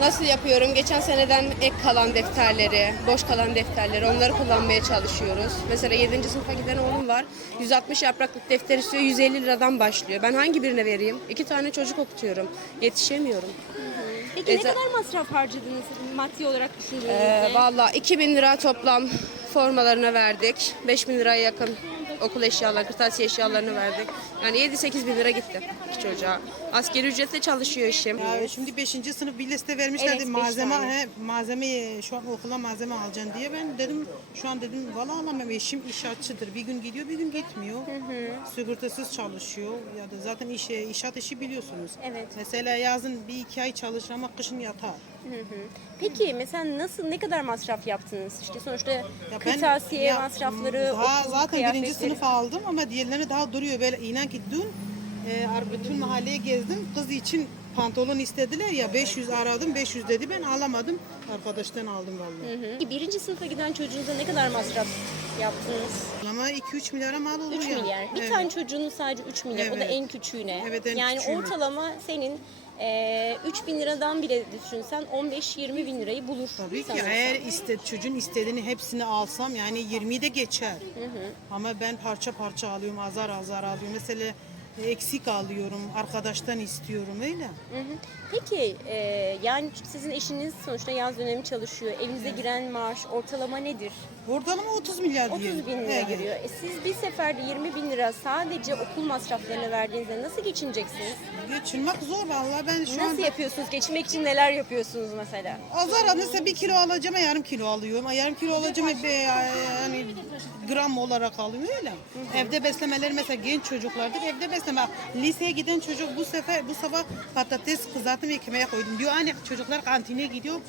Nasıl yapıyorum? Geçen seneden ek kalan defterleri, boş kalan defterleri onları kullanmaya çalışıyoruz. Mesela 7. sınıfa giden oğlum var. 160 yapraklık defter istiyor. 150 liradan başlıyor. Ben hangi birine vereyim? İki tane çocuk okutuyorum. Yetişemiyorum. Peki ne Eza- kadar masraf harcadınız maddi olarak düşündüğünüzde? Ee, Valla 2000 lira toplam formalarına verdik. 5000 liraya yakın okul eşyaları, kırtasiye eşyalarını verdik. Yani 7-8 bin lira gitti iki çocuğa. Askeri ücretle çalışıyor eşim. Ya şimdi 5. sınıf bir liste vermişlerdi Evet, beş malzeme tane. he, malzeme şu an okula malzeme alacaksın diye ben dedim şu an dedim valla alamam eşim inşaatçıdır bir gün gidiyor bir gün gitmiyor sigortasız çalışıyor ya da zaten iş, inşaat işi biliyorsunuz Evet. mesela yazın bir iki ay çalışır ama kışın yatar Peki mesela nasıl ne kadar masraf yaptınız? İşte sonuçta Ya kırtasiye ya, masrafları, daha okul zaten birinci sınıf aldım ama diğerlerine daha duruyor. Böyle inan ki dün e, bütün mahalleye gezdim. Kız için pantolon istediler ya 500 aradım 500 dedi ben alamadım arkadaştan aldım vallahi. Hı. Birinci sınıfa giden çocuğunuza ne kadar masraf yaptınız? Ama 2-3 milyara mal olur 3 ya. milyar. Bir Evet. tane çocuğunun sadece 3 milyar. O da Evet. en küçüğüne. Evet, en yani küçüğüne. ortalama senin e, 3 bin liradan bile düşünsen 15-20 bin lirayı bulur. Tabii ki sanırsam. eğer iste, çocuğun istediğini hepsini alsam yani 20'yi de geçer. Ama ben parça parça alıyorum, azar azar alıyorum. Mesela eksik alıyorum, arkadaştan istiyorum öyle. Hı hı. Peki e, yani sizin eşiniz sonuçta yaz dönemi çalışıyor. Evinize giren maaş ortalama nedir? Ortalama 30 milyar 30 diyelim. bin lira Evet. giriyor. E, siz bir seferde 20 bin lira sadece okul masraflarına verdiğinizde nasıl geçineceksiniz? Geçinmek zor vallahi ben şu Nasıl an yapıyorsunuz? Geçinmek için neler yapıyorsunuz mesela? azar az mesela bir kilo alacağım yarım kilo alıyorum. Yarım kilo alacağım bir yani gram olarak alıyorum öyle. Evde beslemeleri mesela genç çocuklardır evde besleme. Liseye giden çocuk bu sefer bu sabah patates kızarttım ekmeğe koydum diyor. Hani çocuklar kantine gidiyor.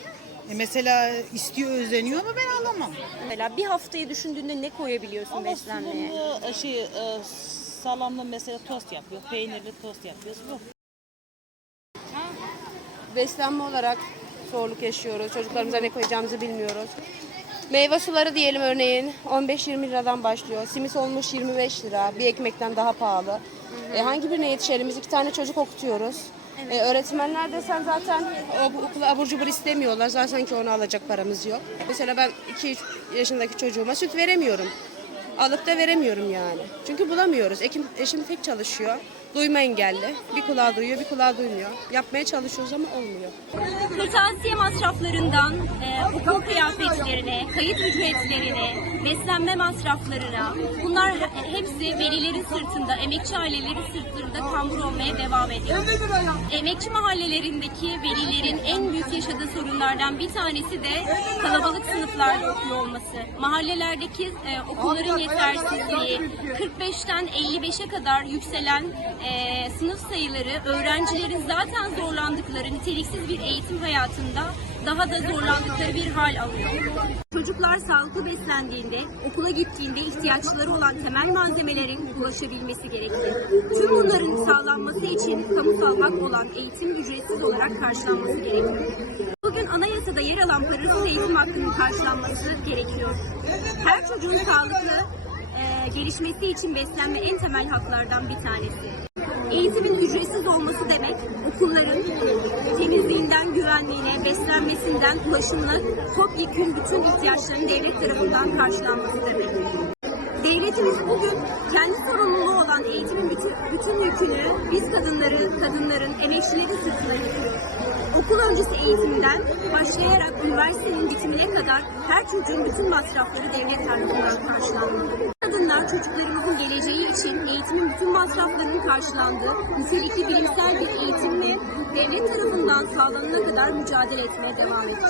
E mesela istiyor özeniyor ama ben alamam. Mesela bir haftayı düşündüğünde ne koyabiliyorsun Ama beslenmeye? sunumlu e, şey e, salamlı mesela tost yapıyor, peynirli tost yapıyoruz bu. Beslenme olarak zorluk yaşıyoruz. Çocuklarımıza ne koyacağımızı bilmiyoruz. Meyve suları diyelim örneğin 15-20 liradan başlıyor. Simit olmuş 25 lira. Bir ekmekten daha pahalı. E, hangi birine yetişelim? Biz iki tane çocuk okutuyoruz. E, öğretmenler de sen zaten o okula abur cubur istemiyorlar. Zaten ki onu alacak paramız yok. Mesela ben 2 yaşındaki çocuğuma süt veremiyorum. Alıp da veremiyorum yani. Çünkü bulamıyoruz. Ekim, eşim tek çalışıyor. Duyma engelli. Bir kulağı duyuyor, bir kulağı duymuyor. Yapmaya çalışıyoruz ama olmuyor. Kırtasiye masraflarından e, okul kıyafetlerine, kayıt ücretlerine, beslenme masraflarına bunlar he- hepsi velilerin sırtında, emekçi ailelerin sırtında kambur olmaya devam ediyor. Emekçi mahallelerindeki velilerin en büyük yaşadığı sorunlardan bir tanesi de kalabalık sınıflarda okuyor olması. Mahallelerdeki e, okulların yetersizliği, 45'ten 55'e kadar yükselen e, sınıf sayıları öğrencilerin zaten zorlandıkları niteliksiz bir eğitim hayatında daha da zorlandıkları bir hal alıyor. Çocuklar sağlıklı beslendiğinde, okula gittiğinde ihtiyaçları olan temel malzemelerin ulaşabilmesi gerekir. Tüm bunların sağlanması için kamusal olan eğitim ücretsiz olarak karşılanması gerekir. Bugün anayasada yer alan parasız eğitim hakkının karşılanması gerekiyor. Her çocuğun sağlıklı e, gelişmesi için beslenme en temel haklardan bir tanesi. Eğitimin ücretsiz olması demek okulların temizliğinden güvenliğine, beslenmesinden ulaşımına topyekun bütün ihtiyaçların devlet tarafından karşılanması demek. Devletimiz bugün kendi sorumluluğu olan eğitimin bütün, bütün yükünü biz kadınları, kadınların, emekçilerin sırtına. Okul öncesi eğitimden başlayarak üniversitenin bitimine kadar her çocuğun bütün masrafları devlet tarafından karşılanmalı. Kadınlar çocuklarımızın geleceği için masraflarının karşılandığı nitelikli bilimsel bir eğitimle devlet tarafından sağlanana kadar mücadele etmeye devam edecek.